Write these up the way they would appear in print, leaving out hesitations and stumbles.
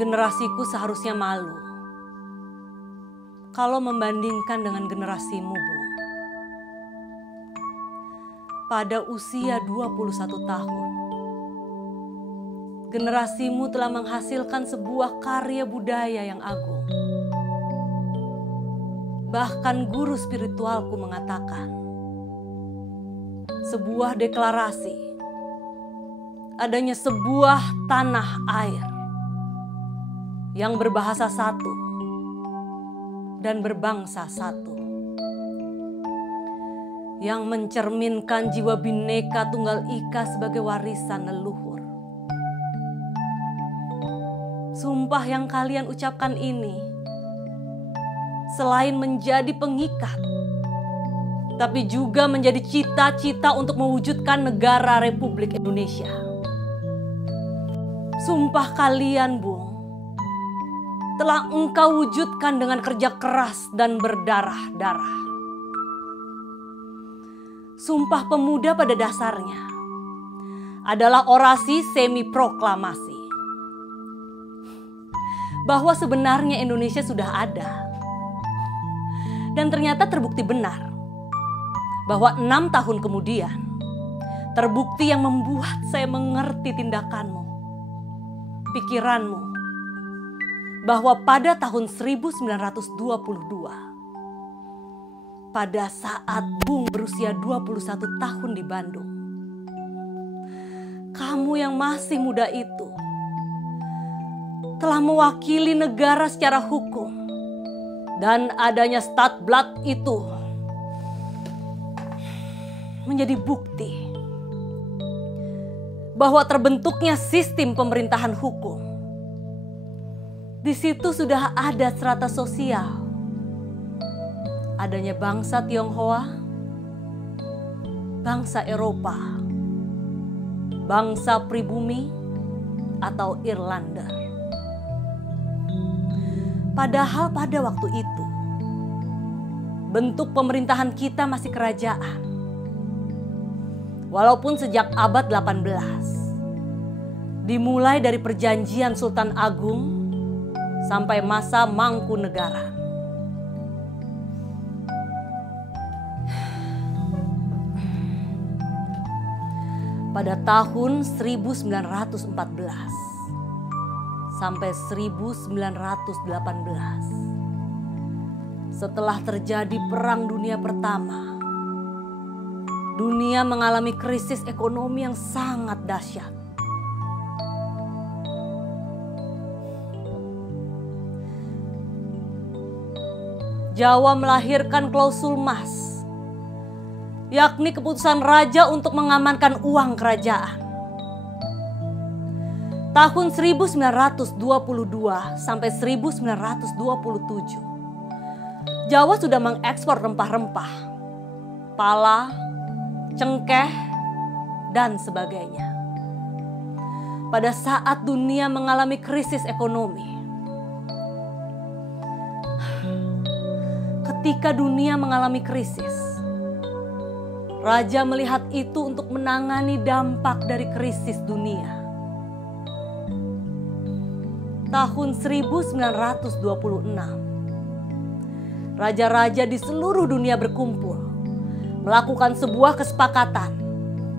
Generasiku seharusnya malu kalau membandingkan dengan generasimu, Bu. Pada usia 21 tahun, generasimu telah menghasilkan sebuah karya budaya yang agung. Bahkan guru spiritualku mengatakan, sebuah deklarasi, adanya sebuah tanah air yang berbahasa satu dan berbangsa satu, yang mencerminkan jiwa Bhinneka Tunggal Ika sebagai warisan leluhur. Sumpah yang kalian ucapkan ini, selain menjadi pengikat, tapi juga menjadi cita-cita untuk mewujudkan negara Republik Indonesia. Sumpah kalian, Bung, telah engkau wujudkan dengan kerja keras dan berdarah-darah. Sumpah Pemuda pada dasarnya adalah orasi semi proklamasi bahwa sebenarnya Indonesia sudah ada. Dan ternyata terbukti benar bahwa 6 tahun kemudian terbukti yang membuat saya mengerti tindakanmu, pikiranmu, bahwa pada tahun 1922, pada saat Bung berusia 21 tahun di Bandung, kamu yang masih muda itu telah mewakili negara secara hukum, dan adanya Stadblad itu menjadi bukti bahwa terbentuknya sistem pemerintahan hukum. Di situ sudah ada strata sosial, adanya bangsa Tionghoa, bangsa Eropa, bangsa pribumi atau Irlander. Padahal pada waktu itu, bentuk pemerintahan kita masih kerajaan. Walaupun sejak abad 18, dimulai dari perjanjian Sultan Agung sampai masa Mangkunegara. Pada tahun 1914 sampai 1918, setelah terjadi Perang Dunia Pertama, dunia mengalami krisis ekonomi yang sangat dahsyat. Jawa melahirkan klausul mas, yakni keputusan raja untuk mengamankan uang kerajaan. Tahun 1922 sampai 1927, Jawa sudah mengekspor rempah-rempah, pala, cengkeh, dan sebagainya. Pada saat dunia mengalami krisis ekonomi, ketika dunia mengalami krisis, raja melihat itu untuk menangani dampak dari krisis dunia. Tahun 1926, raja-raja di seluruh dunia berkumpul melakukan sebuah kesepakatan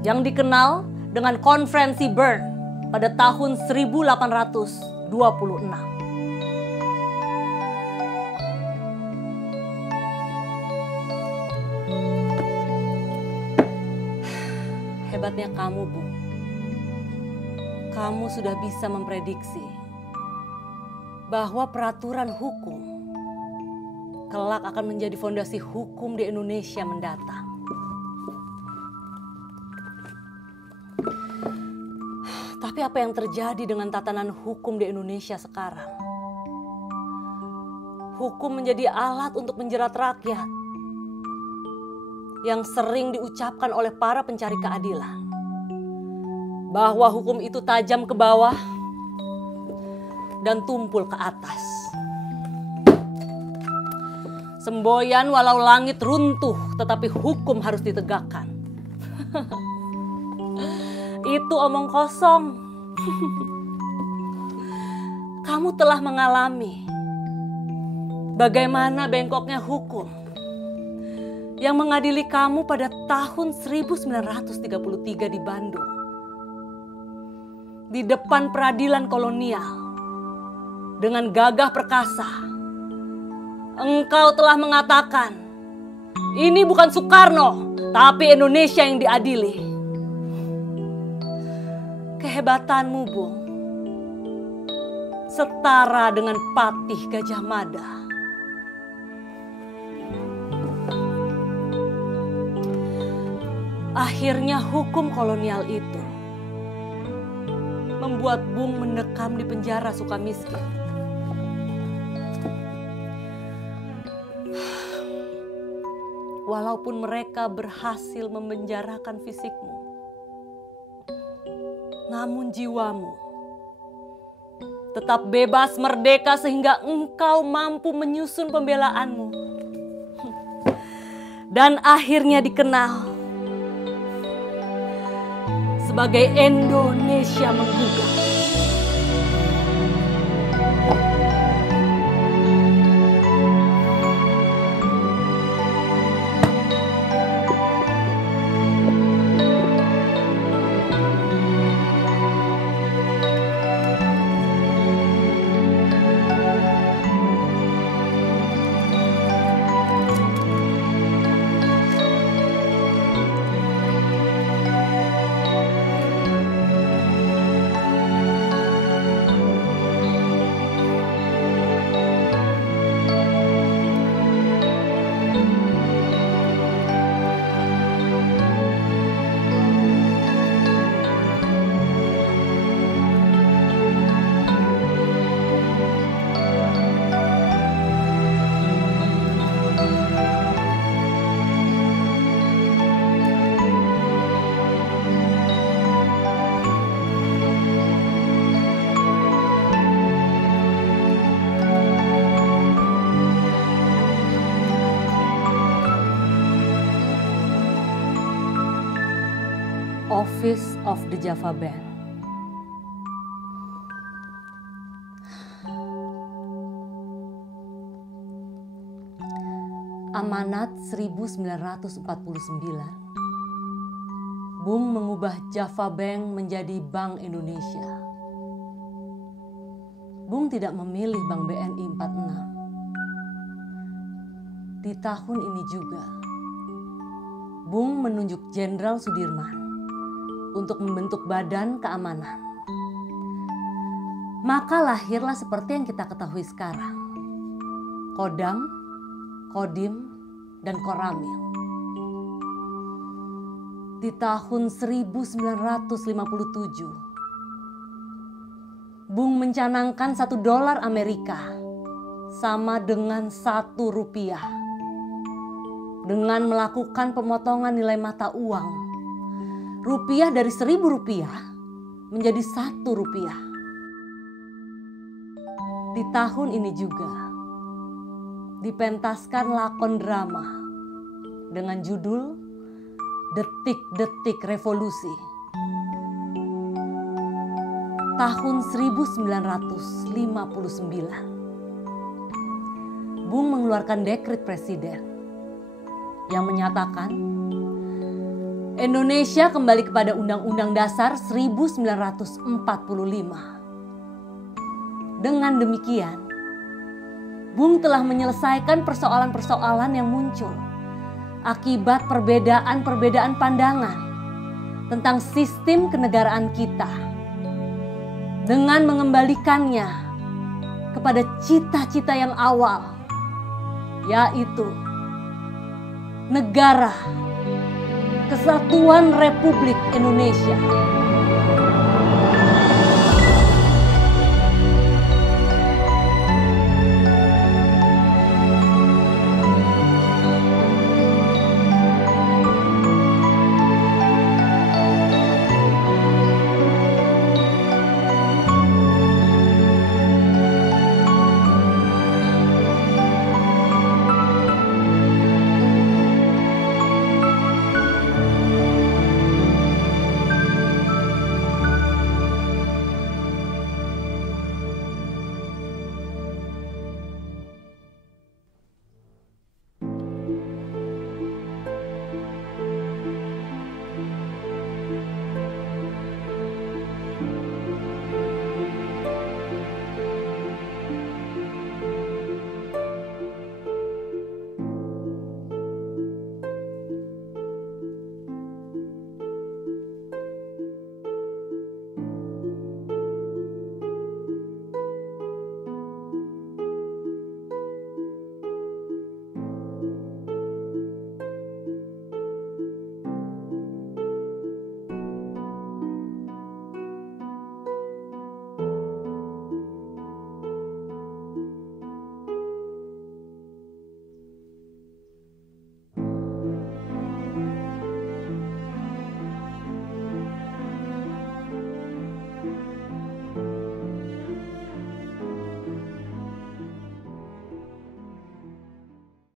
yang dikenal dengan Konferensi Bern pada tahun 1826. Hebatnya kamu, Bu. Kamu sudah bisa memprediksi bahwa peraturan hukum kelak akan menjadi fondasi hukum di Indonesia mendatang. Tapi apa yang terjadi dengan tatanan hukum di Indonesia sekarang? Hukum menjadi alat untuk menjerat rakyat, yang sering diucapkan oleh para pencari keadilan, bahwa hukum itu tajam ke bawah dan tumpul ke atas. Semboyan walau langit runtuh, tetapi hukum harus ditegakkan. Itu omong kosong. kamu telah mengalami bagaimana bengkoknya hukum yang mengadili kamu pada tahun 1933 di Bandung. Di depan peradilan kolonial, dengan gagah perkasa, engkau telah mengatakan, ini bukan Soekarno, tapi Indonesia yang diadili. Kehebatanmu, Bung, setara dengan Patih Gajah Mada. Akhirnya hukum kolonial itu membuat Bung mendekam di penjara Sukamiskin. Walaupun mereka berhasil memenjarakan fisikmu, namun jiwamu tetap bebas merdeka sehingga engkau mampu menyusun pembelaanmu. Dan akhirnya dikenal sebagai Indonesia Menggugat. Office of the Java Band. Amanat 1949. Bung mengubah Java Bank menjadi Bank Indonesia. Bung tidak memilih Bank BNI 46. Di tahun ini juga, Bung menunjuk Jenderal Sudirman untuk membentuk Badan Keamanan. Maka lahirlah seperti yang kita ketahui sekarang. Kodam, Kodim, dan Koramil. Di tahun 1957, Bung mencanangkan $1 Amerika sama dengan 1 rupiah. Dengan melakukan pemotongan nilai mata uang rupiah dari 1.000 rupiah menjadi 1 rupiah. Di tahun ini juga dipentaskan lakon drama dengan judul Detik-Detik Revolusi. Tahun 1959, Bung mengeluarkan dekret presiden yang menyatakan Indonesia kembali kepada Undang-Undang Dasar 1945. Dengan demikian, Bung telah menyelesaikan persoalan-persoalan yang muncul akibat perbedaan-perbedaan pandangan tentang sistem kenegaraan kita dengan mengembalikannya kepada cita-cita yang awal, yaitu negara Kesatuan Republik Indonesia.